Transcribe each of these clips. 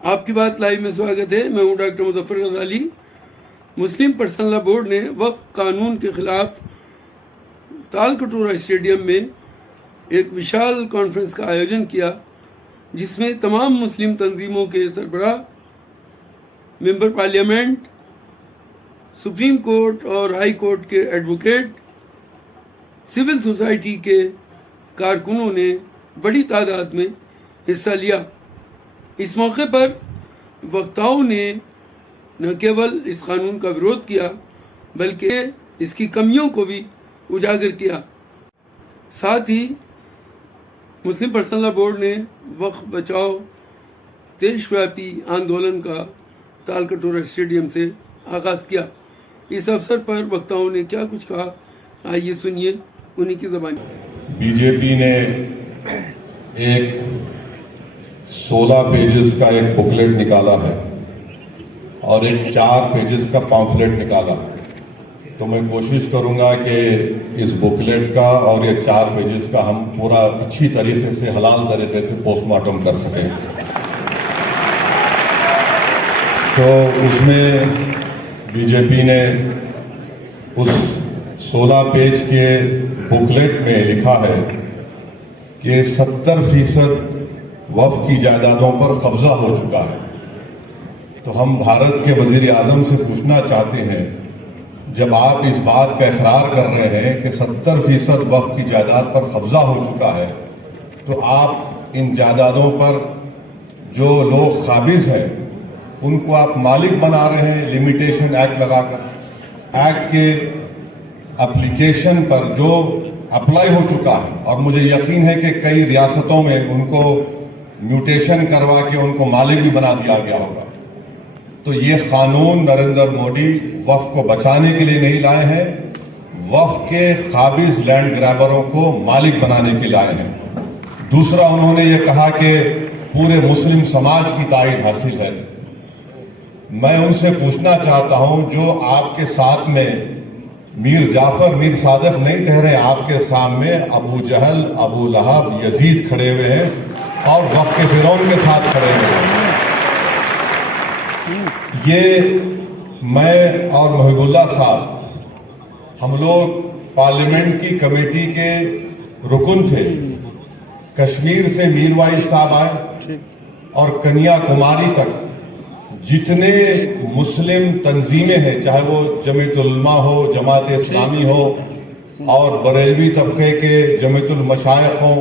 आपकी बात लाइव में स्वागत है। मैं हूं डॉक्टर मुजफ्फर गजाली। मुस्लिम पर्सनल लॉ बोर्ड ने वक्फ कानून के खिलाफ तालकटोरा स्टेडियम में एक विशाल कॉन्फ्रेंस का आयोजन किया, जिसमें तमाम मुस्लिम तंजीमों के सरबराह, मेंबर पार्लियामेंट, सुप्रीम कोर्ट और हाई कोर्ट के एडवोकेट, सिविल सोसाइटी के कारकुनों ने बड़ी तादाद में हिस्सा लिया। इस मौके पर वक्ताओं ने न केवल इस कानून का विरोध किया बल्कि इसकी कमियों को भी उजागर किया। साथ ही मुस्लिम पर्सनल लॉ बोर्ड ने वक्फ बचाओ देशव्यापी आंदोलन का तालकटोरा स्टेडियम से आगाज़ किया। इस अवसर पर वक्ताओं ने क्या कुछ कहा, आइए सुनिए उन्हीं की ज़बानी। बीजेपी ने एक 16 पेजेस का एक बुकलेट निकाला है और एक 4 पेजेस का पॉम्फलेट निकाला है। तो मैं कोशिश करूंगा कि इस बुकलेट का और ये 4 पेजेस का हम पूरा अच्छी तरीके से, हलाल तरीके से पोस्टमार्टम कर सकें। तो उसमें बीजेपी ने उस 16 पेज के बुकलेट में लिखा है कि 70% वक्फ की जायदादों पर कब्जा हो चुका है। तो हम भारत के वजीर आजम से पूछना चाहते हैं, जब आप इस बात का इकरार कर रहे हैं कि 70% वक्फ की जायदाद पर कब्जा हो चुका है, तो आप इन जायदादों पर जो लोग काबिज हैं उनको आप मालिक बना रहे हैं लिमिटेशन एक्ट लगाकर। एक्ट के एप्लीकेशन पर जो अप्लाई हो चुका है, और मुझे यकीन है कि कई रियासतों में उनको म्यूटेशन करवा के उनको मालिक भी बना दिया गया होगा। तो ये कानून नरेंद्र मोदी वक्फ को बचाने के लिए नहीं लाए हैं, वक्फ के काबिज लैंड ग्रैबरों को मालिक बनाने के लिए लाए हैं। दूसरा, उन्होंने ये कहा कि पूरे मुस्लिम समाज की ताईद हासिल है। मैं उनसे पूछना चाहता हूं, जो आपके साथ में मीर जाफर, मीर सादिक नहीं ठहरे, आपके सामने अबू जहल, अबू लहब, यजीद खड़े हुए हैं और वक्त के फिरौन के साथ खड़े हुए हैं। ये मैं और महबूबुल्लाह साहब, हम लोग पार्लियामेंट की कमेटी के रुकन थे। कश्मीर से मीरवाइज साहब आए और कन्याकुमारी तक जितने मुस्लिम तंजीमें हैं, चाहे वो जमीयतुल उलमा हो, जमात इस्लामी हो, और बरेलवी तबके के जमीयतुल मशाइख हो,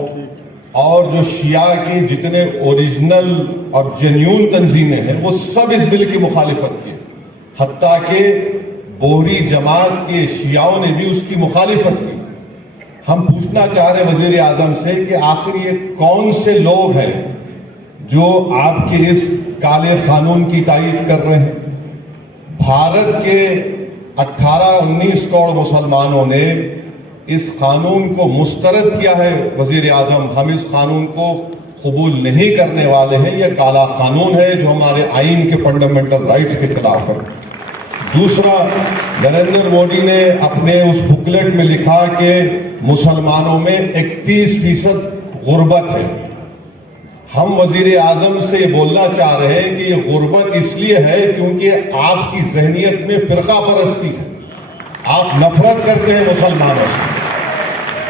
और जो शिया की जितने ओरिजिनल और जेन्यून तंजीमें हैं, वो सब इस बिल की मुखालिफत की। हत्ता कि बोहरी जमात के शियाओं ने भी उसकी मुखालिफत की। हम पूछना चाह रहे वजीर आजम से कि आखिर ये कौन से लोग हैं जो आपके इस काले कानून की तायीद कर रहे हैं। भारत के 18-19 करोड़ मुसलमानों ने इस कानून को मुस्तरद किया है। वजीर आजम, हम इस कानून को कबूल नहीं करने वाले हैं। यह काला कानून है जो हमारे आइन के फंडामेंटल राइट्स के खिलाफ है। दूसरा, नरेंद्र मोदी ने अपने उस बुकलेट में लिखा कि मुसलमानों में 31% गुर्बत है। हम वजीर आजम से बोलना चाह रहे हैं कि ये गुर्बत इसलिए है क्योंकि आपकी जहनियत में फिरका परस्ती है, आप नफरत करते हैं मुसलमानों से।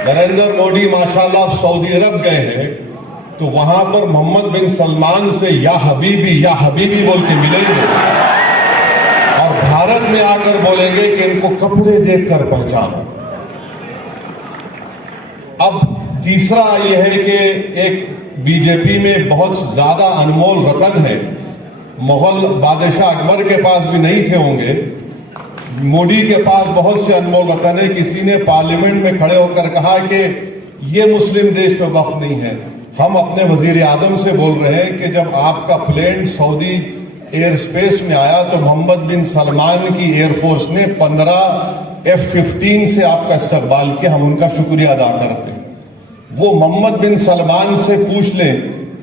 नरेंद्र मोदी माशाल्लाह सऊदी अरब गए हैं तो वहां पर मोहम्मद बिन सलमान से या हबीबी बोल के मिलेंगे, और भारत में आकर बोलेंगे कि इनको कपड़े देखकर पहचानो। अब तीसरा यह है कि एक बीजेपी में बहुत ज्यादा अनमोल रतन है, मुगल बादशाह अकबर के पास भी नहीं थे होंगे, मोदी के पास बहुत से अनमोल रतन है। किसी ने पार्लियामेंट में खड़े होकर कहा कि ये मुस्लिम देश पे वक्फ नहीं है। हम अपने वजीर आजम से बोल रहे हैं कि जब आपका प्लेन सऊदी एयर स्पेस में आया तो मोहम्मद बिन सलमान की एयरफोर्स ने 15 F-15 से आपका इस्तकबाल किया, हम उनका शुक्रिया अदा करते हैं। वो मोहम्मद बिन सलमान से पूछ लें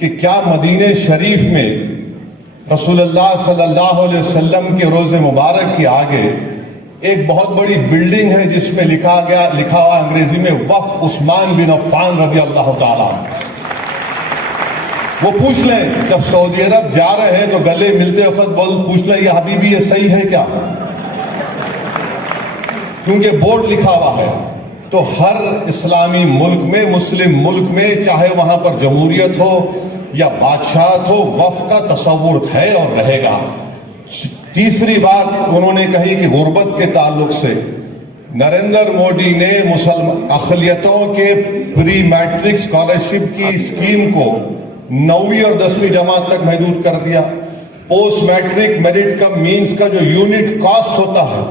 कि क्या मदीने शरीफ में रसूलुल्लाह सल्लल्लाहु अलैहि वसल्लम के रोज़े मुबारक के आगे एक बहुत बड़ी बिल्डिंग है जिसमें लिखा हुआ अंग्रेजी में वक्फ उस्मान बिन अफ़्फ़ान रज़ी अल्लाह ताला। वो पूछ लें, जब सऊदी अरब जा रहे हैं तो गले मिलते वक्त पूछ लें, ये हबीबी ये सही है क्या, क्योंकि बोर्ड लिखा हुआ है। तो हर इस्लामी मुल्क में, मुस्लिम मुल्क में, चाहे वहां पर जमहूरियत हो या बादशाहत हो, वफ़ का तसव्वुर है और रहेगा। तीसरी बात उन्होंने कही कि गुर्बत के ताल्लुक से नरेंद्र मोदी ने मुसलमान अक़लियतों के प्री मैट्रिक स्कॉलरशिप की स्कीम को 9वीं और 10वीं जमात तक महदूद कर दिया। Post matric merit come means का जो यूनिट कॉस्ट होता है,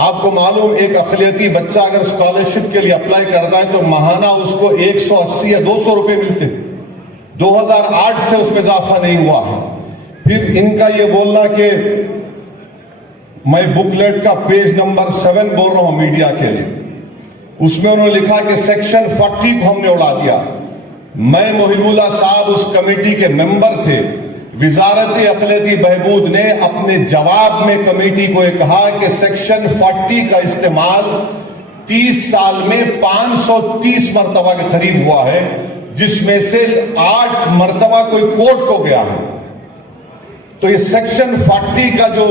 आपको मालूम एक अक़लियती बच्चा अगर स्कॉलरशिप के लिए अप्लाई करता है तो महाना उसको 180 या 200 रुपए मिलते हैं। 2008 से उसमें इजाफा नहीं हुआ है। फिर इनका ये बोलना कि मैं बुकलेट का पेज नंबर 7 बोल रहा हूं मीडिया के लिए, उसमें उन्होंने लिखा कि सेक्शन 40 को हमने उड़ा दिया। मैं मोहिबुल्लाह साहब उस कमेटी के मेंबर थे। वजारत अक़लियती बहबूद ने अपने जवाब में कमेटी को कहा कि सेक्शन 40 का इस्तेमाल 30 साल में 530 मरतबा के करीब हुआ है, जिसमें से 8 मरतबा कोई कोर्ट को गया है। तो ये सेक्शन 40 का जो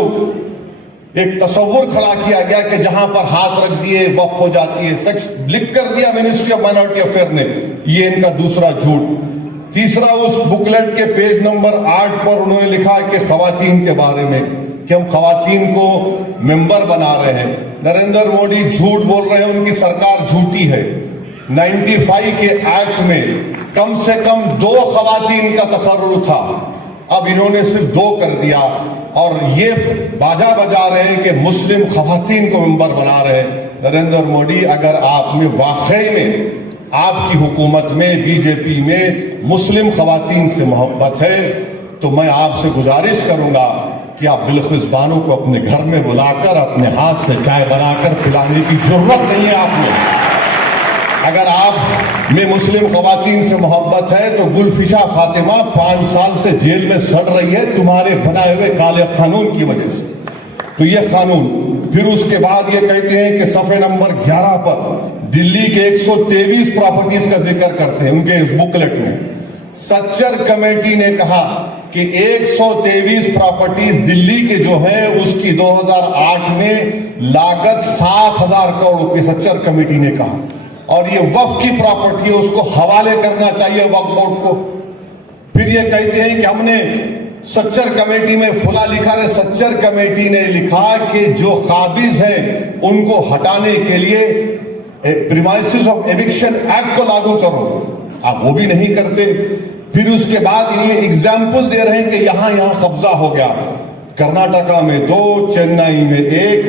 एक तस्वुर खड़ा किया गया कि जहां पर हाथ रख दिए वक्फ हो जाती है, लिख कर दिया मिनिस्ट्री ऑफ माइनॉरिटी अफेयर ने, ये इनका दूसरा झूठ। तीसरा, उस बुकलेट के पेज नंबर 8 पर उन्होंने लिखा कि खवातीन के बारे में कि हम खवातीन को मेंबर बना रहे हैं। नरेंद्र मोदी झूठ बोल रहे हैं, उनकी सरकार झूठी है। 95 के एक्ट में कम से कम 2 खवातीन का तकर्रुर था, अब इन्होंने सिर्फ 2 कर दिया और ये बाजा बजा रहे हैं कि मुस्लिम खवातीन को मेंबर बना रहे हैं। नरेंद्र मोदी, अगर आप में वाकई में आपकी हुकूमत में, बीजेपी में मुस्लिम खवातीन से मोहब्बत है, तो मैं आपसे गुजारिश करूंगा कि आप बिल्किस बानो को अपने घर में बुलाकर अपने हाथ से चाय बनाकर पिलाने की जरूरत नहीं है आप में। अगर आप में मुस्लिम खवातीन से मोहब्बत है तो गुलफिशा फातिमा 5 साल से जेल में सड़ रही है तुम्हारे बनाए हुए काले कानून की वजह से। तो ये कानून, फिर उसके बाद ये कहते हैं कि सफ़े नंबर 11 पर दिल्ली के 123 प्रॉपर्टीज का जिक्र करते हैं उनके इस बुकलेट में। सच्चर कमेटी ने कहा कि 123 प्रॉपर्टीज दिल्ली के जो है उसकी 2008 में लागत 7,000 करोड़ रुपए सच्चर कमेटी ने कहा, और ये वक्फ की प्रॉपर्टी है, उसको हवाले करना चाहिए वक्फ बोर्ड को। फिर ये कहते हैं कि हमने सच्चर कमेटी में फुला लिखा है। सच्चर कमेटी ने लिखा कि जो काबिज हैं उनको हटाने के लिए प्रीमाइसेस ऑफ एविक्शन एक्ट को लागू करो, आप वो भी नहीं करते। फिर उसके बाद ये एग्जाम्पल दे रहे हैं कि यहां कब्जा हो गया। कर्नाटका में 2, चेन्नई में 1,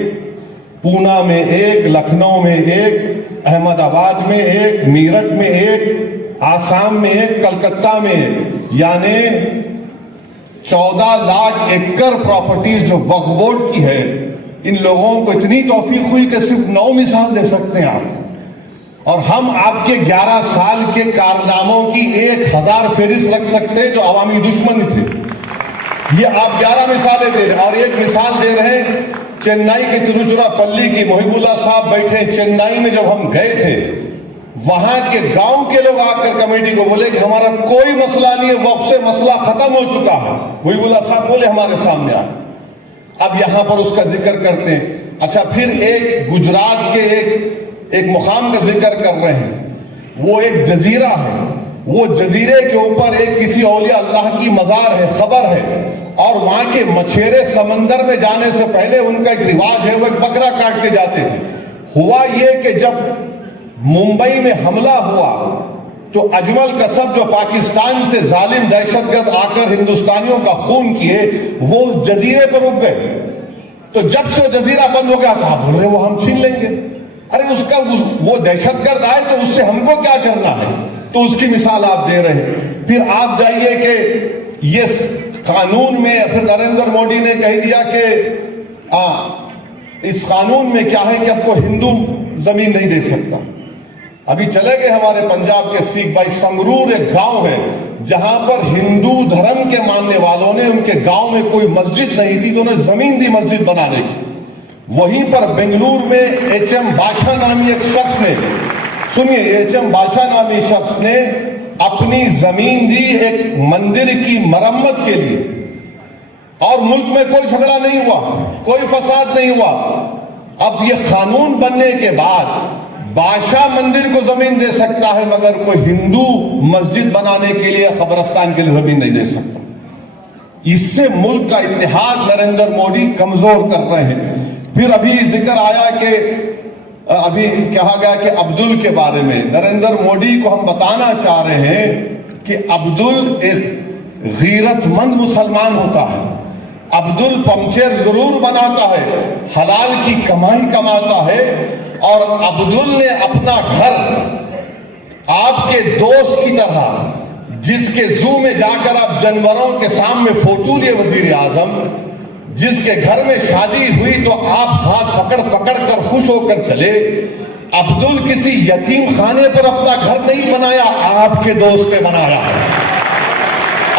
पूना में 1, लखनऊ में 1, अहमदाबाद में 1, मीरठ में 1, आसाम में 1, कलकत्ता में 1, यानी 14 लाख एकड़ प्रॉपर्टीज जो वक्फ बोर्ड की है। इन लोगों को इतनी तौफीक हुई कि सिर्फ 9 मिसाल दे सकते हैं आप, और हम आपके 11 साल के कारनामों की 1000 फहरिस्त रख सकते हैं जो अवामी दुश्मन थे। ये आप 11 मिसालें दे रहे हैं, और एक मिसाल दे रहे हैं चेन्नई के तिरुचिरापल्ली की। मोहिबुल्लाह साहब बैठे चेन्नई में, जब हम गए थे वहां के गांव के लोग आकर कमेटी को बोले कि हमारा कोई मसला नहीं है, वक्फ से मसला खत्म हो चुका है। मोहिबुल्लाह साहब बोले हमारे सामने आ, अब यहां पर उसका जिक्र करते हैं। अच्छा, फिर एक गुजरात के एक मुकाम का जिक्र कर रहे हैं, वो एक जजीरा है, वो जजीरे के ऊपर एक किसी औलिया अल्लाह की मजार है, खबर है, और वहां के मछेरे समंदर में जाने से पहले उनका एक रिवाज है, वो एक बकरा काट के जाते थे। हुआ ये कि जब मुंबई में हमला हुआ तो अजमल कसब जो पाकिस्तान से जालिम दहशतगर्द आकर हिंदुस्तानियों का खून किए, वो उस जजीरे पर रुक गए। तो जब से जजीरा बंद हो गया, कहा बोल रहे वो हम छीन लेंगे। अरे वो दहशतगर्द आए तो उससे हमको क्या करना है, तो उसकी मिसाल आप दे रहे हैं। फिर आप जाइए कि ये कानून में, फिर नरेंद्र मोदी ने कह दिया कि इस कानून में क्या है कि आपको हिंदू जमीन नहीं दे सकता। अभी चले गए हमारे पंजाब के सिख भाई, संगरूर एक गांव है जहां पर हिंदू धर्म के मानने वालों ने, उनके गांव में कोई मस्जिद नहीं थी तो उन्हें जमीन दी मस्जिद बनाने की। वहीं पर बेंगलुरु में एच.एम. बादशाह नामी एक शख्स ने, सुनिए, एच.एम. बादशाह नामी शख्स ने अपनी जमीन दी एक मंदिर की मरम्मत के लिए, और मुल्क में कोई झगड़ा नहीं हुआ, कोई फसाद नहीं हुआ। अब ये कानून बनने के बाद बादशाह मंदिर को जमीन दे सकता है, मगर कोई हिंदू मस्जिद बनाने के लिए, कब्रिस्तान के लिए जमीन नहीं दे सकता। इससे मुल्क का इत्तेहाद नरेंद्र मोदी कमजोर कर रहे हैं। फिर अभी जिक्र आया कि अभी कहा गया कि अब्दुल के बारे में, नरेंद्र मोदी को हम बताना चाह रहे हैं कि अब्दुल एक गीरतमंद मुसलमान होता है। अब्दुल पंचर जरूर बनाता है, हलाल की कमाई कमाता है, और अब्दुल ने अपना घर आपके दोस्त की तरह, जिसके जू में जाकर आप जानवरों के सामने फोटो लिए वजीर आजम, जिसके घर में शादी हुई तो आप हाथ पकड़ पकड़ कर खुश होकर चले। अब्दुल किसी यतीम खाने पर अपना घर नहीं बनाया, आपके दोस्त ने बनाया है।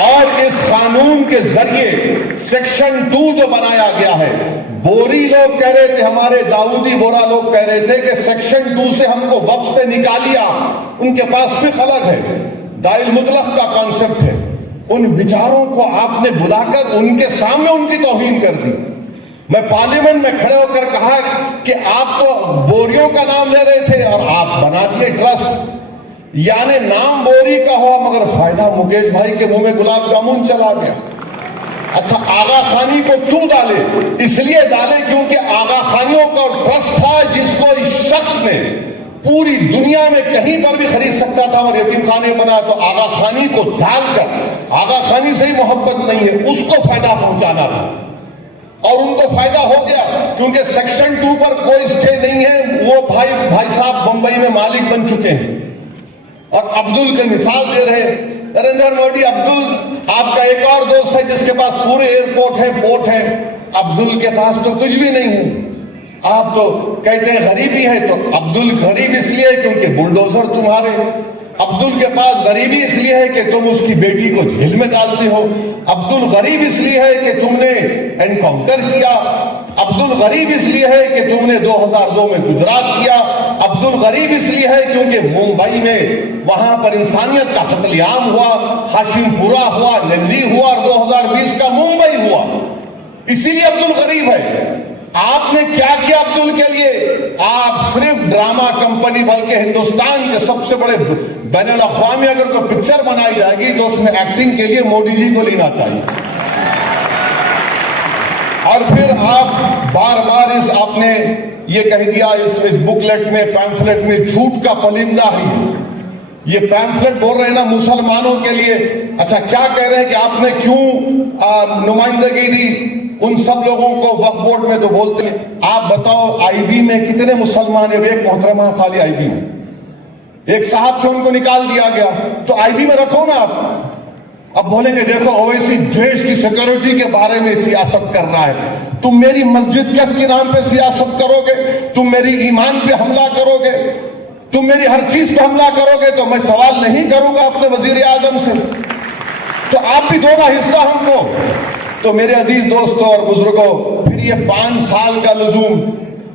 और इस कानून के जरिए सेक्शन 2 जो बनाया गया है, बोरी लोग कह रहे थे, हमारे दाऊदी बोरा लोग कह रहे थे कि सेक्शन 2 से हमको वक्फ से निकालिया, उनके पास फिक्र अलग है, दाइल मुतलक का कॉन्सेप्ट है। उन विचारों को आपने बुलाकर उनके सामने उनकी तौहीन कर दी। मैं पार्लियामेंट में खड़े होकर कहा कि आप तो बोरियों का नाम ले रहे थे और आप बना दिए ट्रस्ट, यानी नाम बोरी का हुआ मगर फायदा मुकेश भाई के मुंह में गुलाब जामुन चला गया। अच्छा, आगा खानी को क्यों डाले? इसलिए डाले क्योंकि आगा खानियों का ट्रस्ट था, जिसको इस शख्स ने पूरी दुनिया में कहीं पर भी खरीद सकता था और यतीम खाने बना, तो आगा खानी को डालकर, आगा खानी से ही मोहब्बत नहीं है, उसको फायदा पहुंचाना था। और उनको फायदा हो गया, क्योंकि सेक्शन 2 पर कोई स्टे नहीं है। वो भाई साहब बंबई में मालिक बन चुके हैं और अब्दुल की मिसाल दे रहे हैं। नरेंद्र मोदी, अब्दुल आपका एक और दोस्त है जिसके पास पूरे एयरपोर्ट है, पोर्ट है, अब्दुल के पास तो कुछ भी नहीं है। आप तो कहते हैं गरीबी है, तो अब्दुल गरीब इसलिए है क्योंकि बुलडोजर तुम्हारे। अब्दुल के पास गरीबी इसलिए है कि तुम उसकी बेटी को जेल में डालते हो। अब्दुल गरीब इसलिए है कि तुमने एनकाउंटर किया। अब्दुल गरीब इसलिए है कि तुमने 2002 में गुजरात किया। अब्दुल गरीब इसलिए है क्योंकि मुंबई में वहां पर इंसानियत का कत्लेआम हुआ, हाशिमपुरा हुआ, दिल्ली हुआ और 2020 का मुंबई हुआ, इसीलिए अब्दुल गरीब है। आपने क्या किया अब्दुल के लिए? आप सिर्फ ड्रामा कंपनी, बल्कि हिंदुस्तान के सबसे बड़े बैनुल अक़वामी अगर कोई पिक्चर बनाई जाएगी तो उसमें एक्टिंग के लिए मोदी जी को लेना चाहिए। और फिर आप बार बार इस आपने ये कह दिया इस बुकलेट में, पैम्फलेट में, झूठ का पलिंदा है ये पैम्फलेट बोल रहे हैं ना मुसलमानों के लिए। अच्छा, क्या कह रहे हैं कि आपने क्यों नुमाइंदगी दी उन सब लोगों को वक्फ बोर्ड में? तो बोलते हैं, आप बताओ आईबी में कितने मुसलमान है? एक मोहतरमा खाली आईबी में, एक साहब थे उनको निकाल दिया गया, तो आईबी में रखो ना आप। अब बोलेंगे देखो ओवैसी देश की सिक्योरिटी के बारे में सियासत कर रहा है। तुम मेरी मस्जिद के नाम पे सियासत करोगे? तुम मेरी ईमान पे हमला करोगे? तुम मेरी हर चीज पे हमला करोगे? तो मैं सवाल नहीं करूंगा अपने वजीर आजम से। तो आप भी दो ना हिस्सा हमको। तो मेरे अजीज दोस्तों और बुजुर्गों, फिर ये 5 साल का लुजूम,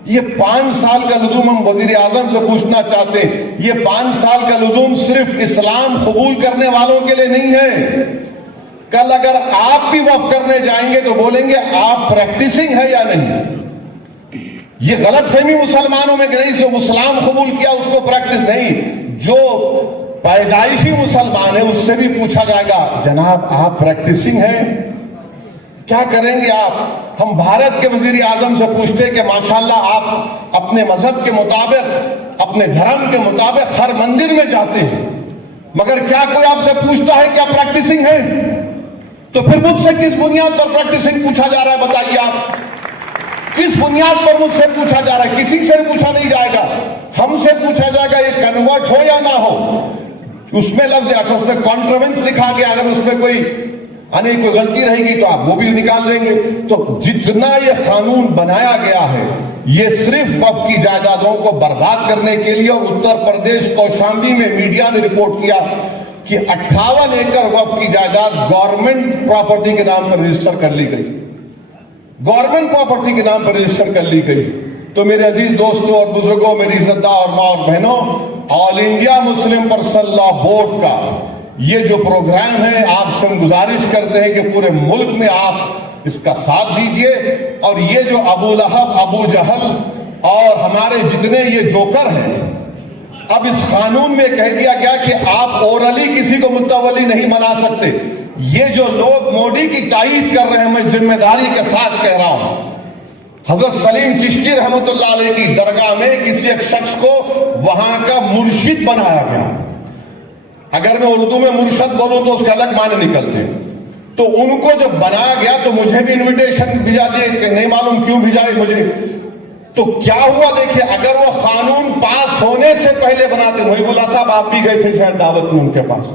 ये 5 साल का लुजूम हम वजीर आजम से पूछना चाहते हैं। ये 5 साल का लुजूम सिर्फ इस्लाम कबूल करने वालों के लिए नहीं है। कल अगर आप भी वक्फ करने जाएंगे तो बोलेंगे आप प्रैक्टिसिंग है या नहीं। ये गलत फहमी मुसलमानों में नहीं, जो इस्लाम कबूल किया उसको प्रैक्टिस नहीं। जो पैदाइशी मुसलमान है उससे भी पूछा जाएगा जनाब आप प्रैक्टिसिंग है? क्या करेंगे आप? हम भारत के वजीर आजम से पूछते हैं कि माशाल्लाह आप अपने मजहब के मुताबिक, अपने धर्म के मुताबिक हर मंदिर में जाते हैं, मगर क्या कोई आपसे पूछता है क्या प्रैक्टिसिंग है? तो फिर मुझसे किस बुनियाद पर प्रैक्टिसिंग पूछा जा रहा है? बताइए आप, किस बुनियाद पर मुझसे पूछा जा रहा है? किसी से पूछा नहीं जाएगा, हमसे पूछा जाएगा ये कन्वर्ट हो या ना हो। उसमें लफ्ज, अच्छा उसमें कॉन्ट्रोवेंस लिखा गया, अगर उसमें कोई कोई गलती रहेगी तो आप वो भी निकाल देंगे। तो जितना ये कानून बनाया गया है ये सिर्फ वक्फ की जायदादों को बर्बाद करने के लिए। और उत्तर प्रदेश कौशाम्बी में मीडिया ने रिपोर्ट किया कि 58 एकड़ वक्फ की जायदाद गवर्नमेंट प्रॉपर्टी के नाम पर रजिस्टर कर ली गई, गवर्नमेंट प्रॉपर्टी के नाम पर रजिस्टर कर ली गई। तो मेरे अजीज दोस्तों और बुजुर्गों, मेरी इज्जतदार और माँ और बहनों, all India Muslim personal law board का ये जो प्रोग्राम है आपसे हम गुजारिश करते हैं कि पूरे मुल्क में आप इसका साथ दीजिए। और ये जो अबू लहब, अबू जहल और हमारे जितने ये जोकर हैं, अब इस कानून में कह दिया गया कि आप ओरली किसी को मुतवली नहीं बना सकते। ये जो लोग मोदी की तायीद कर रहे हैं, मैं जिम्मेदारी के साथ कह रहा हूं, हजरत सलीम चिश्ती रहमतुल्लाह अलैह की दरगाह में किसी एक शख्स को वहां का मुर्शिद बनाया गया। अगर मैं उर्दू में मुर्शद बोलूं तो उसके अलग माने निकलते। तो उनको जब बनाया गया तो मुझे भी इनविटेशन भिजा दिए कि नहीं मालूम क्यों भिजाए मुझे। तो क्या हुआ देखिए, अगर वो कानून पास होने से पहले बनाते, मोहिबुल्लाह साहब आप भी गए थे शायद दावत में उनके पास,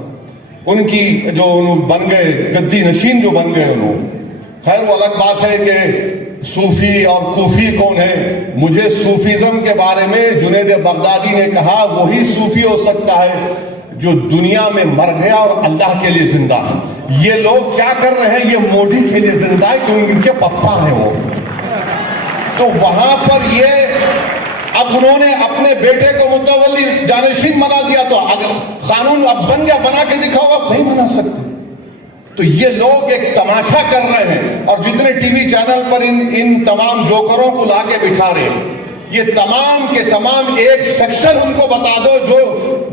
उनकी जो बन गए गद्दी नशीन जो बन गए उन्होंने। खैर वो अलग बात है कि सूफी और कूफी कौन है। मुझे सूफीज्म के बारे में जुनैद बगदादी ने कहा वही सूफी हो सकता है जो दुनिया में मर गया और अल्लाह के लिए जिंदा है। ये लोग क्या कर रहे हैं, ये मोदी के लिए जिंदा है क्योंकि इनके पप्पा हैं वो। तो वहां पर ये अब उन्होंने अपने बेटे को मुतवल्ली जानशीन बना दिया। तो अगर कानून अब बन गया, बना के दिखाओ, अब नहीं बना सकते। तो ये लोग एक तमाशा कर रहे हैं और जितने टीवी चैनल पर इन तमाम जोकरों को लाके बिठा रहे हैं, ये तमाम के तमाम एक सेक्शन उनको बता दो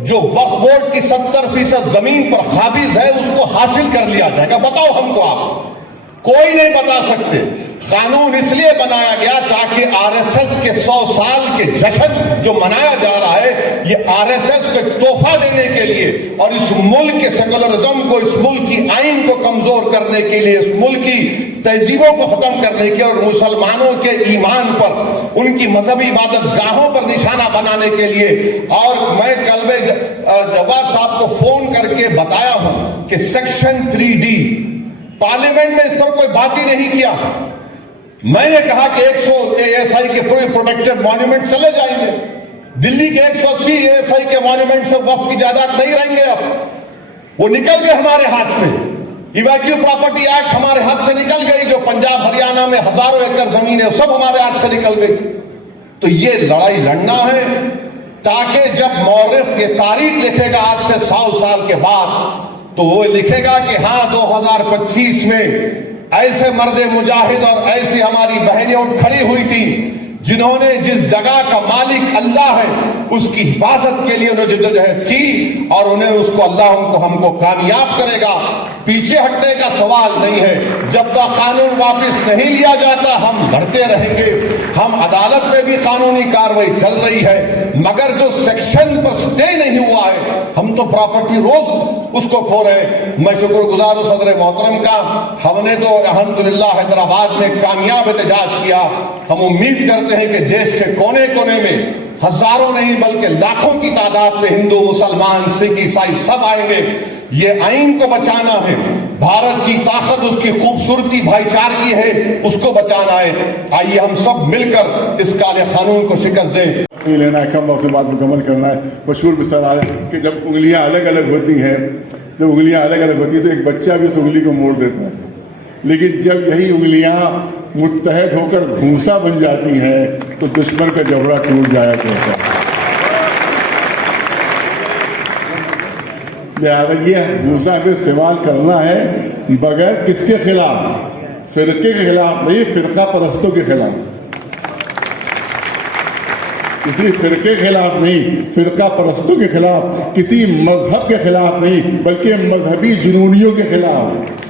जो वक्फ बोर्ड की 70% जमीन पर काबिज है, उसको हासिल कर लिया जाएगा। बताओ हमको, आप कोई नहीं बता सकते। कानून इसलिए बनाया गया ताकि आरएसएस के 100 साल के जश्न जो मनाया जा रहा है, ये आरएसएस को तोहफा देने के लिए और इस मुल्क के सेकुलरिज्म को, इस मुल्क की आइन को कमजोर करने के लिए, इस मुल्क की तहजीबों को खत्म करने के और मुसलमानों के ईमान पर, उनकी मजहबी इबादत गाहों पर निशाना बनाने के लिए। और मैं कल में जवाद साहब को फोन करके बताया हूं कि सेक्शन 3D पार्लियामेंट में इस पर कोई बात ही नहीं किया। मैंने कहा कि 100 ASI के पूरे प्रोटेक्टेड मॉन्यूमेंट चले जाएंगे। दिल्ली के 180 ASI के मॉन्यूमेंट से वक्फ की जायदाद नहीं रहेंगे, अब वो निकल गए हमारे हाथ से। इवैक्यू प्रॉपर्टी एक्ट हमारे हाथ से निकल गई, जो पंजाब हरियाणा में हजारों एकड़ जमीन है सब हमारे हाथ से निकल गई। तो ये लड़ाई लड़ना है ताकि जब मौरिख ये तारीख लिखेगा आज से 100 साल के बाद, तो वो लिखेगा कि हाँ 2025 में ऐसे मर्दे मुजाहिद और ऐसी हमारी बहनें उठ खड़ी हुई थी जिन्होंने जिस जगह का मालिक अल्लाह है उसकी हिफाजत के लिए उन्होंने जद्दोजहद की और उन्हें उसको अल्लाह हमको कामयाब करेगा। पीछे हटने का सवाल नहीं है। जब तक कानून वापस नहीं लिया जाता हम लड़ते रहेंगे। हम अदालत में भी कानूनी कार्रवाई चल रही है, मगर जो सेक्शन पर स्टे नहीं हुआ है, हम तो प्रॉपर्टी रोज उसको खो रहे हैं। मैं शुक्रगुजार हूं सदर मोहतरम का, हमने तो अल्हम्दुलिल्लाह हैदराबाद में कामयाब एहतजाज किया। हम उम्मीद करते हैं कि देश के कोने कोने में हजारों नहीं बल्कि लाखों की तादाद में हिंदू, मुसलमान, सिख, ईसाई सब आएंगे। ये आइन को बचाना है। भारत की ताकत उसकी खूबसूरती भाईचारगी है, उसको बचाना है। आइए हम सब मिलकर इस काले कानून को शिकस्त दें। नहीं लेना है, कम वक्त बाद मुकम्मल करना है। मशहूर मिसाल है कि जब उंगलियां अलग अलग होती हैं, जब उंगलियां अलग अलग होती हैं तो एक बच्चा भी उस उंगली को मोड़ देता है, लेकिन जब यही उंगलियां मुत्तहद होकर भूसा बन जाती हैं तो दुश्मन का जबड़ा टूट जाया करता है। लिहाजा ये भूसा को इस्तेमाल करना है बगैर किसके खिलाफ, फिरके के खिलाफ नहीं, फिरका परस्तों के खिलाफ। किसी फिरके के खिलाफ नहीं, फिरका परस्तों के खिलाफ, किसी मजहब के खिलाफ नहीं, बल्कि मजहबी जुनूनियों के खिलाफ,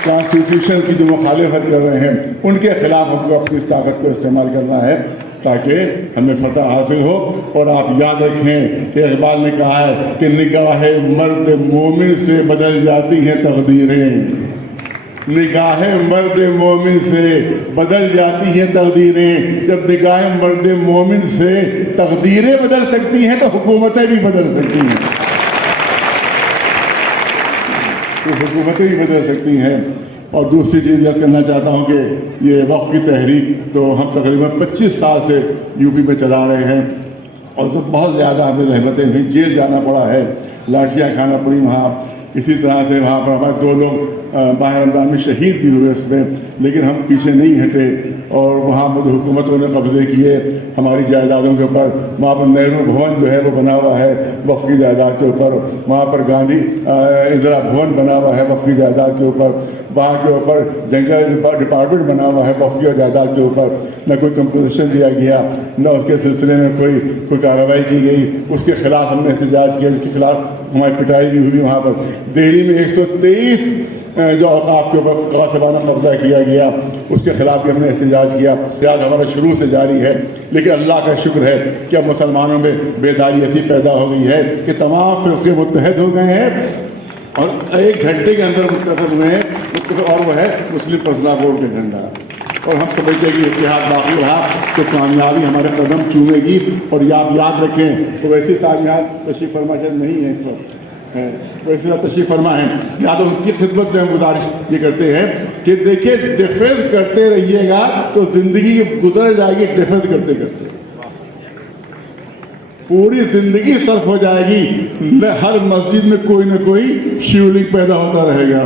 कॉन्स्टिट्यूशन की जो मुखालिफत कर रहे हैं उनके खिलाफ हमको अपनी ताकत को इस्तेमाल करना है ताकि हमें फतह हासिल हो। और आप याद रखें कि इकबाल ने कहा है कि निगाहें मर्द मोमिन से बदल जाती हैं तकदीरें, निगाहें मर्द मोमिन से बदल जाती हैं तकदीरें। जब निगाहें मर्द मोमिन से तकदीरें बदल सकती हैं तो हुकूमतें भी बदल सकती हैं, तो हुकूमतें भी बदल सकती हैं। और दूसरी चीज़ यह कहना चाहता हूँ कि ये वक्फ की तहरीक तो हम तकरीबन 25 साल से यूपी में चला रहे हैं और तो बहुत ज़्यादा हमें रहमतें भी, जेल जाना पड़ा है, लाठियाँ खाना पड़ी वहाँ, इसी तरह से वहाँ पर हमारे 2 लोग माह रमज़ान में शहीद भी हुए उसमें, लेकिन हम पीछे नहीं हटे और वहाँ पर हुकूमतों ने कब्जे किए हमारी जायदादों के ऊपर। वहाँ पर नेहरू भवन जो है वो बना हुआ है वक्फ की जायदाद के ऊपर, वहाँ पर गांधी इंदिरा भवन बना हुआ है वक्फ की जायदाद के ऊपर, वहाँ के ऊपर जंगल डिपार्टमेंट बना हुआ है वक्फ की जायदाद के ऊपर। न कोई कंपोजिशन दिया गया, न उसके सिलसिले में कोई कार्रवाई की गई, उसके खिलाफ हमने एहतजाज किया, उसके खिलाफ हमारी पिटाई भी हुई। वहाँ पर दिल्ली में 123 जो औकाफ के ऊपर गासिबाना कब्जा किया गया उसके खिलाफ भी हमने एहतजाज किया। एहतजाज हमारा शुरू से जारी है, लेकिन अल्लाह का शुक्र है कि अब मुसलमानों में बेदारी ऐसी पैदा हो गई है कि तमाम फिरके मुत्तहद हो गए हैं और एक झंडे के अंदर मुत्तहद हुए हैं, और वो है मुस्लिम पर्सनल बोर्ड का झंडा। और हम समझते हैं कि इतिहास बाकी रहा तो कामयाबी हमारे कदम चूमेगी। और ये आप याद रखें तो वैसे कामयाब तशरीफ़ फरमा शायद नहीं है इस वक्त, वैसे तशरीफ़ फरमा है, या तो उसकी खिदमत में हम गुजारिश ये करते हैं कि देखिए डिफेंस करते रहिएगा तो ज़िंदगी गुजर जाएगी डिफेंस करते करते, पूरी ज़िंदगी सर्फ हो जाएगी, हर मस्जिद में कोई ना कोई शिवलिंग पैदा होता रहेगा।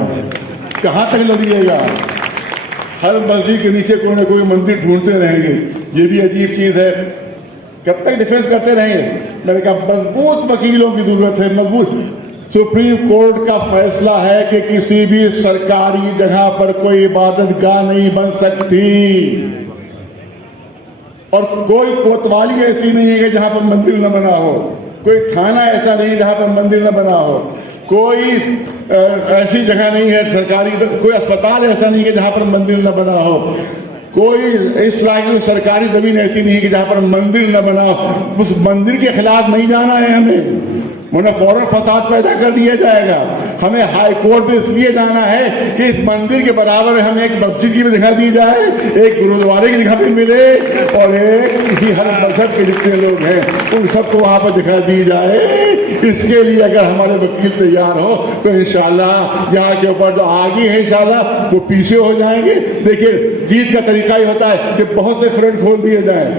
कहाँ तक लड़िएगा? हर मस्जिद के नीचे कोई ना कोई मंदिर ढूंढते रहेंगे, ये भी अजीब चीज़ है। कब तक डिफेंस करते रहेंगे? मैंने कहा मजबूत वकीलों की जरूरत है, मजबूत। सुप्रीम कोर्ट का फैसला है कि किसी भी सरकारी जगह पर कोई इबादत गाह नहीं बन सकती और कोई कोतवाली ऐसी नहीं है कि जहां पर मंदिर न बना हो, कोई थाना ऐसा नहीं जहां पर मंदिर न बना हो, कोई ऐसी जगह नहीं है सरकारी, कोई अस्पताल ऐसा नहीं है जहां पर मंदिर न बना हो, कोई इस तरह की सरकारी जमीन ऐसी नहीं है कि जहां पर मंदिर न बना हो। उस मंदिर के खिलाफ नहीं जाना है हमें, वरना फौरन फसाद पैदा कर दिया जाएगा। हमें हाई कोर्ट में इसलिए जाना है कि इस मंदिर के बराबर हमें एक मस्जिद की भी दिखा दी जाए, एक गुरुद्वारे की दिखा भी मिले और एक किसी हर मजहब के जितने लोग हैं उन सबको वहाँ पर दिखा दी जाए। इसके लिए अगर हमारे वकील तैयार हो तो इंशाल्लाह यहाँ के ऊपर जो आगे है इंशाल्लाह वो पीछे हो जाएंगे। देखिए जीत का तरीका ही होता है कि बहुत से फ्रंट खोल दिए जाएं,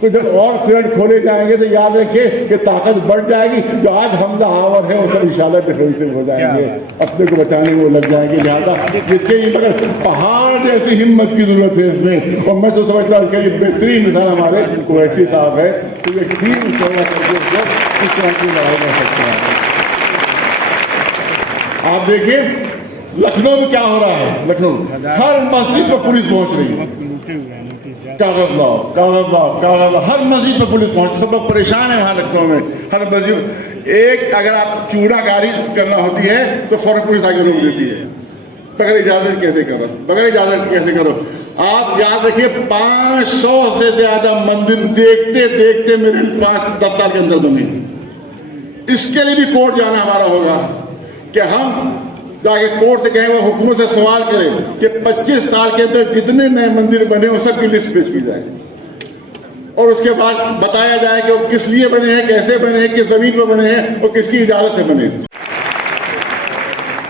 तो जब और फ्रंट खोले जाएंगे तो याद रखिए कि ताकत बढ़ जाएगी। जो आज हमला आवर है वो सब इंशाल्लाह डिफेंसिव हो जाएंगे, अपने को बचाने में वो लग जाएंगे। लिहाजा जिसके लिए मगर पहाड़ जैसी हिम्मत की जरूरत है इसमें, और मैं तो समझता हूँ कि बेहतरीन मिसाल हमारे ओवैसी साहब है, तो ये टीम इस तरह की लड़ाई कर सकते हैं। आप देखिए लखनऊ में क्या हो रहा है, लखनऊ हर मस्जिद पर पुलिस पहुंच रही है, कागज लाओ कागज लाओ कागज लाओ, हर मस्जिद पर पुलिस पहुंच, सब लोग परेशान है वहाँ लखनऊ में। हर मस्जिद एक अगर आप चूड़ाकारी करना होती है तो फौरन पुलिस आगे रोक देती है, बगैर इजाजत कैसे करो, बगैर इजाजत कैसे करो। आप याद रखिए 500 से ज्यादा मंदिर देखते देखते मेरे 5-10 साल के अंदर बने। इसके लिए भी कोर्ट जाना हमारा होगा कि हम जाके कोर्ट से कहें, वो हुकूमत से सवाल करें कि 25 साल के अंदर जितने नए मंदिर बने उन सब की लिस्ट पेश की जाए और उसके बाद बताया जाए कि वो किस लिए बने हैं, कैसे बने हैं, किस जमीन पर बने हैं और किसकी इजाजत से बने।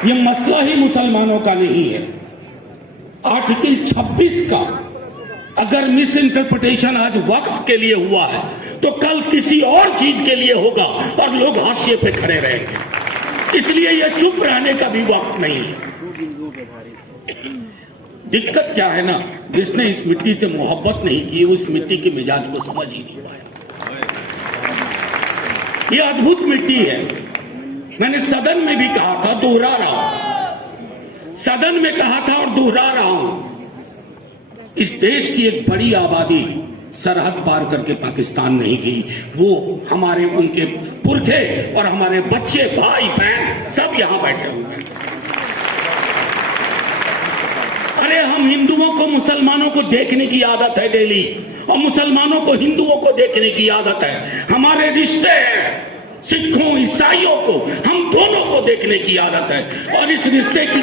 ये मसला ही मुसलमानों का नहीं है। आर्टिकल 26 का अगर मिस इंटरप्रिटेशन आज वक्फ के लिए हुआ है तो कल किसी और चीज के लिए होगा और लोग हाशिए पे खड़े रहेंगे। इसलिए ये चुप रहने का भी वक्त नहीं है। दिक्कत क्या है ना, जिसने इस मिट्टी से मोहब्बत नहीं की उस मिट्टी के मिजाज को समझ ही नहीं पाया। ये अद्भुत मिट्टी है। मैंने सदन में भी कहा था, दोहरा रहा हूं, सदन में कहा था और दोहरा रहा हूं, इस देश की एक बड़ी आबादी सरहद पार करके पाकिस्तान नहीं गई। वो हमारे उनके पुरखे और हमारे बच्चे भाई बहन सब यहां बैठे हुए हैं। अरे हम हिंदुओं को मुसलमानों को देखने की आदत है डेली, और मुसलमानों को हिंदुओं को देखने की आदत है। हमारे रिश्ते हैं सिखों ईसाइयों को, हम दोनों को देखने की आदत है। और इस रिश्ते की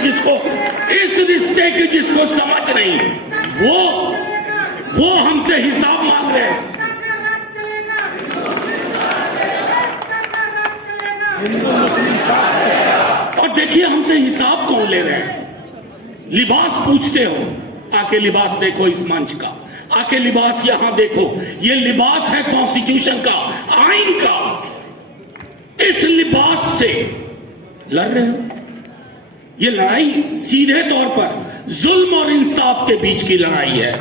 जिसको समझ नहीं वो हमसे हिसाब मांग रहे हैं। और देखिए हमसे हिसाब कौन ले रहे हैं। लिबास पूछते हो, आके लिबास देखो इस मंच का, आके लिबास यहां देखो। ये लिबास है कॉन्स्टिट्यूशन का, आइन का। इस लिबास से लड़ रहे हो। ये लड़ाई सीधे तौर पर जुल्म और इंसाफ के बीच की लड़ाई है,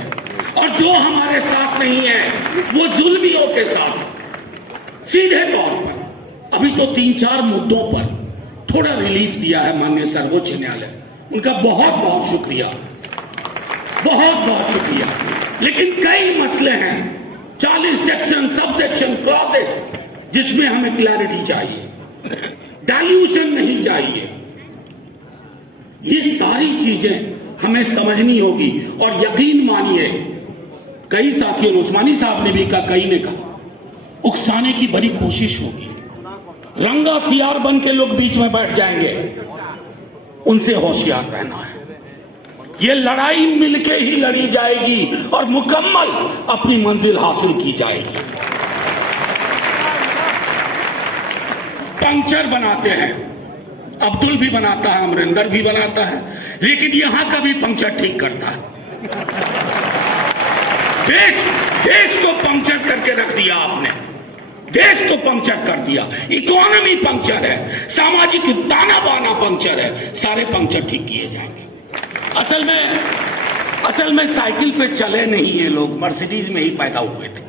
और जो हमारे साथ नहीं है वो जुल्मियों के साथ। सीधे तौर पर अभी तो 3-4 मुद्दों पर थोड़ा रिलीफ दिया है माननीय सर्वोच्च न्यायालय, उनका बहुत बहुत शुक्रिया, बहुत बहुत शुक्रिया। लेकिन कई मसले हैं, 40 सेक्शन, सब सेक्शन, क्लॉजेस, जिसमें हमें क्लैरिटी चाहिए, डाइल्यूशन नहीं चाहिए। ये सारी चीजें हमें समझनी होगी, और यकीन मानिए कई साथियों ने, उस्मानी साहब ने भी कहा, कई ने कहा, उकसाने की बड़ी कोशिश होगी, रंगा सियार बन के लोग बीच में बैठ जाएंगे, उनसे होशियार रहना है। ये लड़ाई मिलके ही लड़ी जाएगी और मुकम्मल अपनी मंजिल हासिल की जाएगी। पंक्चर बनाते हैं, अब्दुल भी बनाता है, अमरिंदर भी बनाता है, लेकिन यहां का भी पंक्चर ठीक करता है। देश को पंक्चर करके रख दिया आपने, देश को पंक्चर कर दिया, इकोनॉमी पंक्चर है, सामाजिक ताना बाना पंक्चर है, सारे पंक्चर ठीक किए जाएंगे। असल में साइकिल पे चले नहीं ये लोग, मर्सिडीज में ही पैदा हुए थे।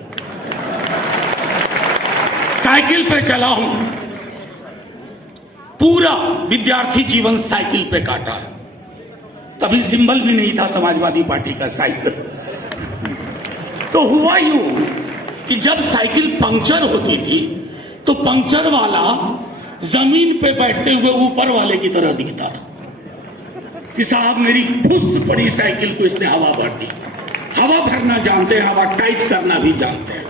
साइकिल पे चला हूं, पूरा विद्यार्थी जीवन साइकिल पे काटा है, तभी सिंबल भी नहीं था समाजवादी पार्टी का साइकिल। तो हुआ यूं कि जब साइकिल पंक्चर होती थी तो पंक्चर वाला जमीन पे बैठते हुए ऊपर वाले की तरह दिखता था कि साहब मेरी फुस पड़ी साइकिल को इसने हवा भर दी। हवा भरना जानते हैं, हवा टाइट करना भी जानते हैं,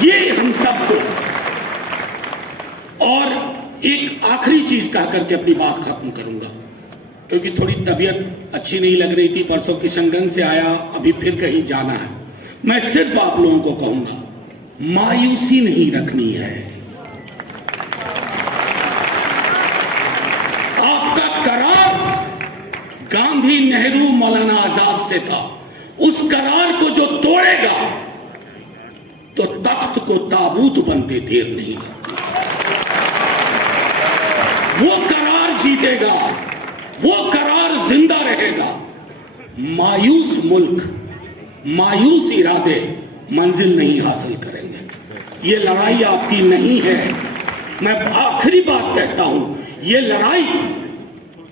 ये हम सबको। और एक आखिरी चीज कह करके अपनी बात खत्म करूंगा, क्योंकि थोड़ी तबीयत अच्छी नहीं लग रही थी, परसों किशनगंज से आया, अभी फिर कहीं जाना है। मैं सिर्फ आप लोगों को कहूंगा, मायूसी नहीं रखनी है। आपका करार गांधी, नेहरू, मौलाना आजाद से था, उस करार को जो तोड़ेगा तो तख्त को ताबूत बनते देर नहीं लगती। वो करार जीतेगा, वो करार जिंदा रहेगा। मायूस मुल्क, मायूस इरादे मंजिल नहीं हासिल करेंगे। ये लड़ाई आपकी नहीं है। मैं आखिरी बात कहता हूं, ये लड़ाई,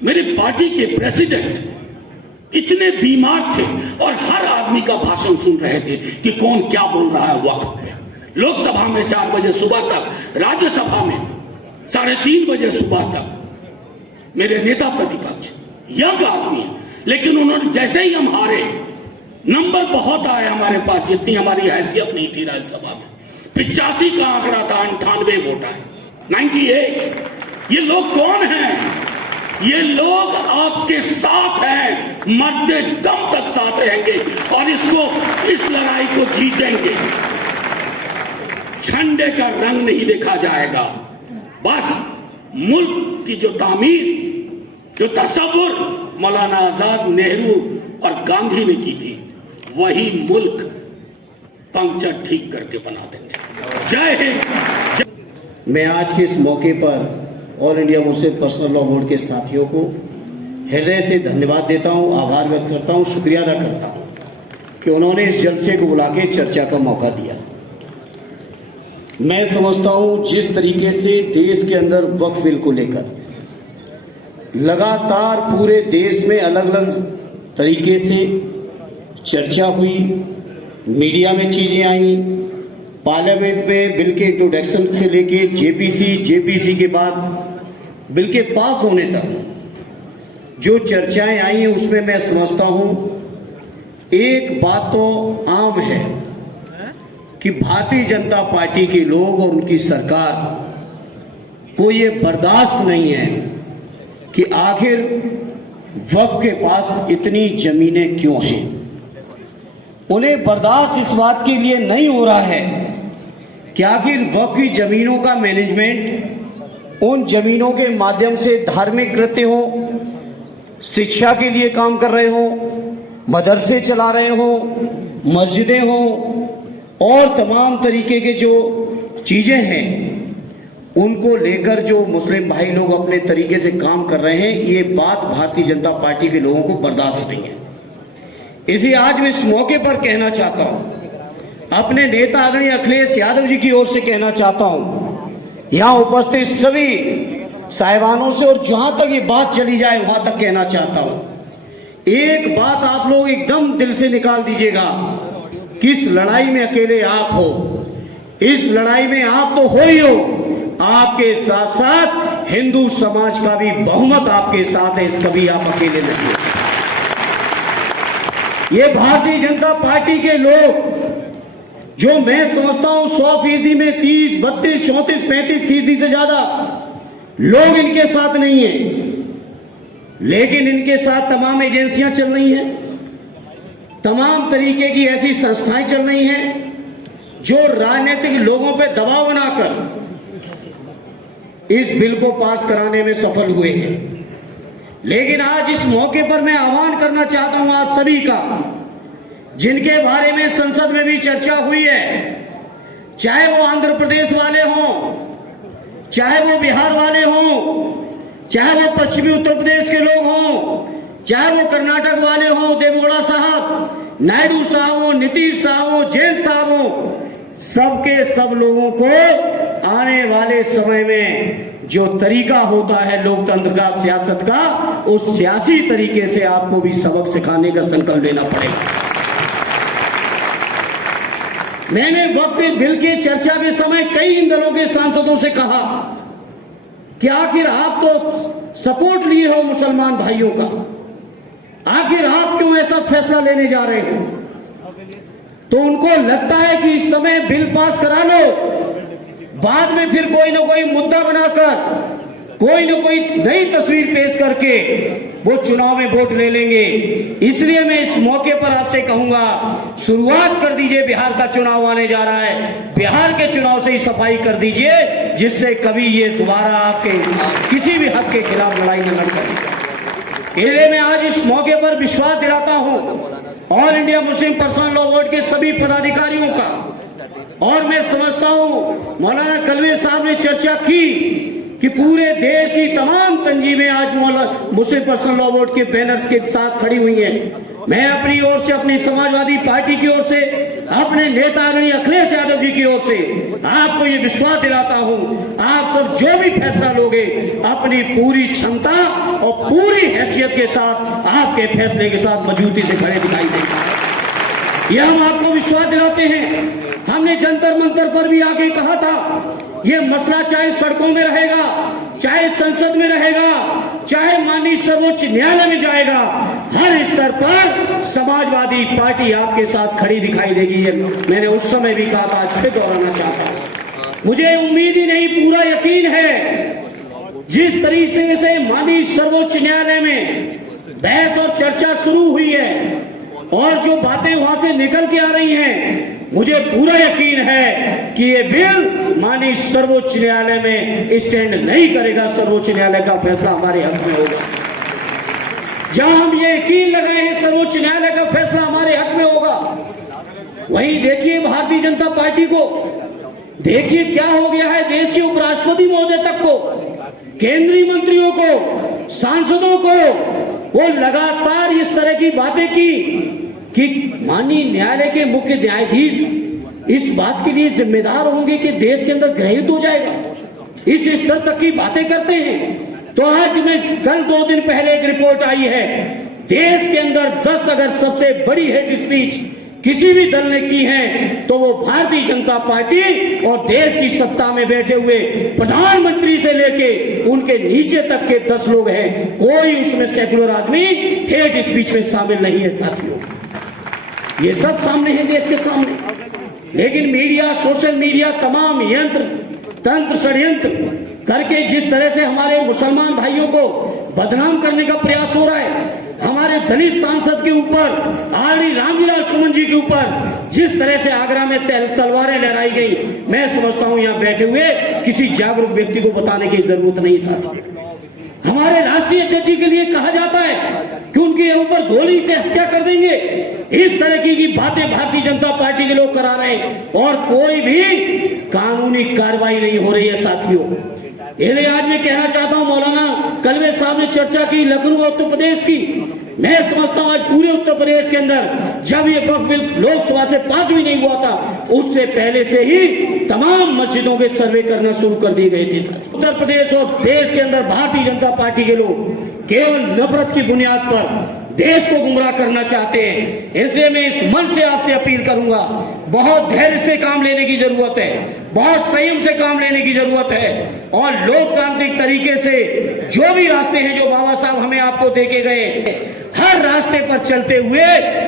मेरे पार्टी के प्रेसिडेंट इतने बीमार थे और हर आदमी का भाषण सुन रहे थे कि कौन क्या बोल रहा है वक्त पे। लोकसभा में 4 बजे सुबह तक, राज्यसभा में 3:30 बजे सुबह तक मेरे नेता प्रतिपक्ष यंग आदमी है, लेकिन उन्होंने जैसे ही हम हारे, नंबर बहुत आए हमारे पास, जितनी हमारी हैसियत नहीं थी राज्यसभा में, 85 का आंकड़ा था, 98 वोट आए, 98। ये लोग कौन हैं? ये लोग आपके साथ हैं, मरते दम तक साथ रहेंगे और इस लड़ाई को जीतेंगे। झंडे का रंग नहीं देखा जाएगा, बस मुल्क की जो तामीर, जो तसव्वुर मौलाना आजाद, नेहरू और गांधी ने की थी, वही मुल्क पंक्चर ठीक करके बना देंगे। जय हिंद। मैं आज के इस मौके पर all India Muslim personal law board के साथियों को हृदय से धन्यवाद देता हूं, आभार व्यक्त करता हूं, शुक्रिया अदा करता हूं कि उन्होंने इस जलसे को बुला के चर्चा का मौका दिया। मैं समझता हूं जिस तरीके से देश के अंदर वक्फ बिल को लेकर लगातार पूरे देश में अलग अलग तरीके से चर्चा हुई, मीडिया में चीज़ें आई, पार्लियामेंट में बिल के इंट्रोडक्शन से लेके जेपीसी के बाद बिल के पास होने तक जो चर्चाएं आई हैं, उसमें मैं समझता हूं एक बात तो आम है कि भारतीय जनता पार्टी के लोग और उनकी सरकार को ये बर्दाश्त नहीं है कि आखिर वक्फ के पास इतनी जमीनें क्यों हैं। उन्हें बर्दाश्त इस बात के लिए नहीं हो रहा है कि आखिर वक्फ की जमीनों का मैनेजमेंट, उन जमीनों के माध्यम से धार्मिक कृत्य हो, शिक्षा के लिए काम कर रहे हो, मदरसे चला रहे हो, मस्जिदें हो और तमाम तरीके के जो चीज़ें हैं, उनको लेकर जो मुस्लिम भाई लोग अपने तरीके से काम कर रहे हैं, ये बात भारतीय जनता पार्टी के लोगों को बर्दाश्त नहीं है। इसलिए आज मैं इस मौके पर कहना चाहता हूं, अपने नेता आदरणीय अखिलेश यादव जी की ओर से कहना चाहता हूं, यहां उपस्थित सभी साहिबानों से, और जहां तक ये बात चली जाए वहां तक कहना चाहता हूं, एक बात आप लोग एकदम दिल से निकाल दीजिएगा कि इस लड़ाई में अकेले आप हो, इस लड़ाई में आप तो हो ही हो, आपके साथ साथ हिंदू समाज का भी बहुमत आपके साथ है, कभी आप अकेले नहीं हो। ये भारतीय जनता पार्टी के लोग जो मैं समझता हूं 100% में 30, 32, 34, 35% से ज्यादा लोग इनके साथ नहीं है, लेकिन इनके साथ तमाम एजेंसियां चल रही हैं, तमाम तरीके की ऐसी संस्थाएं चल रही हैं जो राजनीतिक लोगों पे दबाव बनाकर इस बिल को पास कराने में सफल हुए हैं। लेकिन आज इस मौके पर मैं आह्वान करना चाहता हूं आप सभी का, जिनके बारे में संसद में भी चर्चा हुई है, चाहे वो आंध्र प्रदेश वाले हों, चाहे वो बिहार वाले हों, चाहे वो पश्चिमी उत्तर प्रदेश के लोग हों, चाहे वो कर्नाटक वाले हों, देवेगौड़ा साहब, नायडू साहब हो, नीतीश साहब हो, जैन साहब हो, सबके सब लोगों को आने वाले समय में जो तरीका होता है लोकतंत्र का, सियासत का, उस सियासी तरीके से आपको भी सबक सिखाने का संकल्प लेना पड़ेगा। मैंने वक्त बिल के चर्चा के समय कई इन दलों के सांसदों से कहा कि आखिर आप तो सपोर्ट लिए हो मुसलमान भाइयों का, आखिर आप क्यों ऐसा फैसला लेने जा रहे हो? तो उनको लगता है कि इस समय बिल पास करा लो, बाद में फिर कोई ना कोई मुद्दा बनाकर, कोई ना कोई नई तस्वीर पेश करके वो चुनाव में वोट ले लेंगे। इसलिए मैं इस मौके पर आपसे कहूंगा, शुरुआत कर दीजिए, बिहार का चुनाव आने जा रहा है, बिहार के चुनाव से ही सफाई कर दीजिए, जिससे कभी ये दोबारा आपके किसी भी हक के खिलाफ लड़ाई न लड़ सके। इसलिए मैं आज इस मौके पर विश्वास दिलाता हूं all India Muslim personal law board के सभी पदाधिकारियों का, और मैं समझता हूं मौलाना कलवे साहब ने चर्चा की कि पूरे देश की तमाम तंजीमें आज मुस्लिम पर्सनल लॉ बोर्ड के बैनर्स के साथ खड़ी हुई हैं। मैं अपनी ओर से, अपनी समाजवादी पार्टी की ओर से, अपने नेता आदरणीय अखिलेश यादव जी की ओर से आपको ये विश्वास दिलाता हूं, आप सब जो भी फैसला लोगे अपनी पूरी क्षमता और पूरी हैसियत के साथ आपके फैसले के साथ मजबूती से खड़े दिखाई देंगे। यह हम आपको विश्वास दिलाते हैं। हमने जंतर मंतर पर भी आगे कहा था, ये मसला चाहे सड़कों में रहेगा, चाहे संसद में रहेगा, चाहे माननीय सर्वोच्च न्यायालय में जाएगा, हर स्तर पर समाजवादी पार्टी आपके साथ खड़ी दिखाई देगी। ये मैंने उस समय भी कहा था, आज फिर दोहराना चाहता हूं। मुझे उम्मीद ही नहीं, पूरा यकीन है, जिस तरीके से माननीय सर्वोच्च न्यायालय में बहस और चर्चा शुरू हुई है और जो बातें वहां से निकल के आ रही हैं, मुझे पूरा यकीन है कि ये बिल माननीय सर्वोच्च न्यायालय में स्टैंड नहीं करेगा। सर्वोच्च न्यायालय का फैसला हमारे हक में होगा। जहां हम ये यकीन लगाए हैं सर्वोच्च न्यायालय का फैसला हमारे हक में होगा, वहीं देखिए भारतीय जनता पार्टी को, देखिए क्या हो गया है देश के उपराष्ट्रपति महोदय तक को, केंद्रीय मंत्रियों को, सांसदों को, वो लगातार इस तरह की बातें की कि माननीय न्यायालय के मुख्य न्यायाधीश इस बात के लिए जिम्मेदार होंगे कि देश के अंदर गृहित हो जाएगा, इस स्तर तक की बातें करते हैं। तो आज में कल 2 दिन पहले एक रिपोर्ट आई है, देश के अंदर 10 अगर सबसे बड़ी हेट स्पीच किसी भी दल ने की है तो वो भारतीय जनता पार्टी और देश की सत्ता में बैठे हुए प्रधानमंत्री से लेके उनके नीचे तक के 10 लोग हैं। कोई उसमें सेकुलर आदमी हेट स्पीच में शामिल नहीं है साथियों। ये सब सामने है देश के सामने, लेकिन मीडिया, सोशल मीडिया तमाम यंत्र तंत्र षड्यंत्र करके जिस तरह से हमारे मुसलमान भाइयों को बदनाम करने का प्रयास हो रहा है, हमारे दलित सांसद के ऊपर, आरडी रामविलास सुमन जी के ऊपर जिस तरह से आगरा में तलवारें लहराई गई, मैं समझता हूं यहां बैठे हुए किसी जागरूक व्यक्ति को बताने की जरूरत नहीं साथी। हमारे राष्ट्रीय अध्यक्ष जी के लिए कहा जाता है कि उनके ऊपर गोली से हत्या कर देंगे। इस तरह की बातें भारतीय जनता पार्टी के लोग करा रहे हैं और कोई भी कानूनी कार्रवाई नहीं हो रही है साथियों। इसलिए आज मैं कहना चाहता हूं, मौलाना कलवे साहब ने चर्चा की लखनऊ और उत्तर प्रदेश की। मैं समझता हूं आज पूरे उत्तर प्रदेश के अंदर जब ये वक्फ बिल लोकसभा से पास भी नहीं हुआ था, उससे पहले से ही तमाम मस्जिदों के सर्वे करना शुरू कर दिए गए थे। उत्तर प्रदेश और देश के अंदर भारतीय जनता पार्टी के लोग केवल नफरत की बुनियाद पर देश को गुमराह करना चाहते हैं। इसलिए मैं इस मन से आपसे अपील करूंगा, बहुत धैर्य से काम लेने की जरूरत है, बहुत संयम से काम लेने की जरूरत है, और लोकतांत्रिक तरीके से जो भी रास्ते हैं जो बाबा साहब हमें आपको देके गए, हर रास्ते पर चलते हुए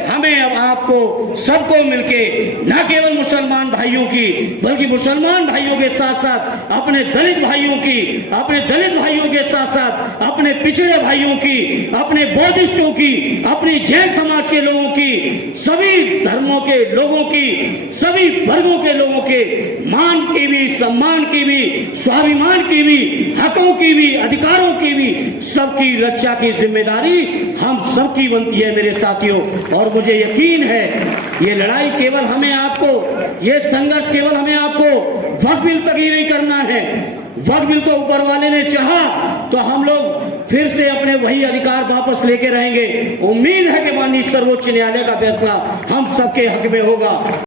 हमें अब आपको सबको मिलके न केवल मुसलमान भाइयों की बल्कि मुसलमान भाइयों के साथ साथ अपने दलित भाइयों की, अपने दलित भाइयों के साथ साथ अपने पिछड़े भाइयों की, अपने बौद्धिस्टों की, अपने जैन समाज के लोगों की, सभी धर्मों के लोगों की, सभी वर्गों के लोगों के मान की भी, सम्मान की भी, स्वाभिमान की भी, हकों की भी, अधिकारों की भी, सबकी रक्षा की जिम्मेदारी हम सबकी बनती है मेरे साथियों। और मुझे यकीन है ये लड़ाई केवल हमें आपको, ये संघर्ष केवल हमें आपको वक्फ बिल तक ही नहीं करना है। वक्फ बिल को ऊपर वाले ने चाहा तो हम लोग फिर से अपने वही अधिकार वापस लेके रहेंगे। उम्मीद है कि माननीय सर्वोच्च न्यायालय का फैसला हम सबके हक में होगा।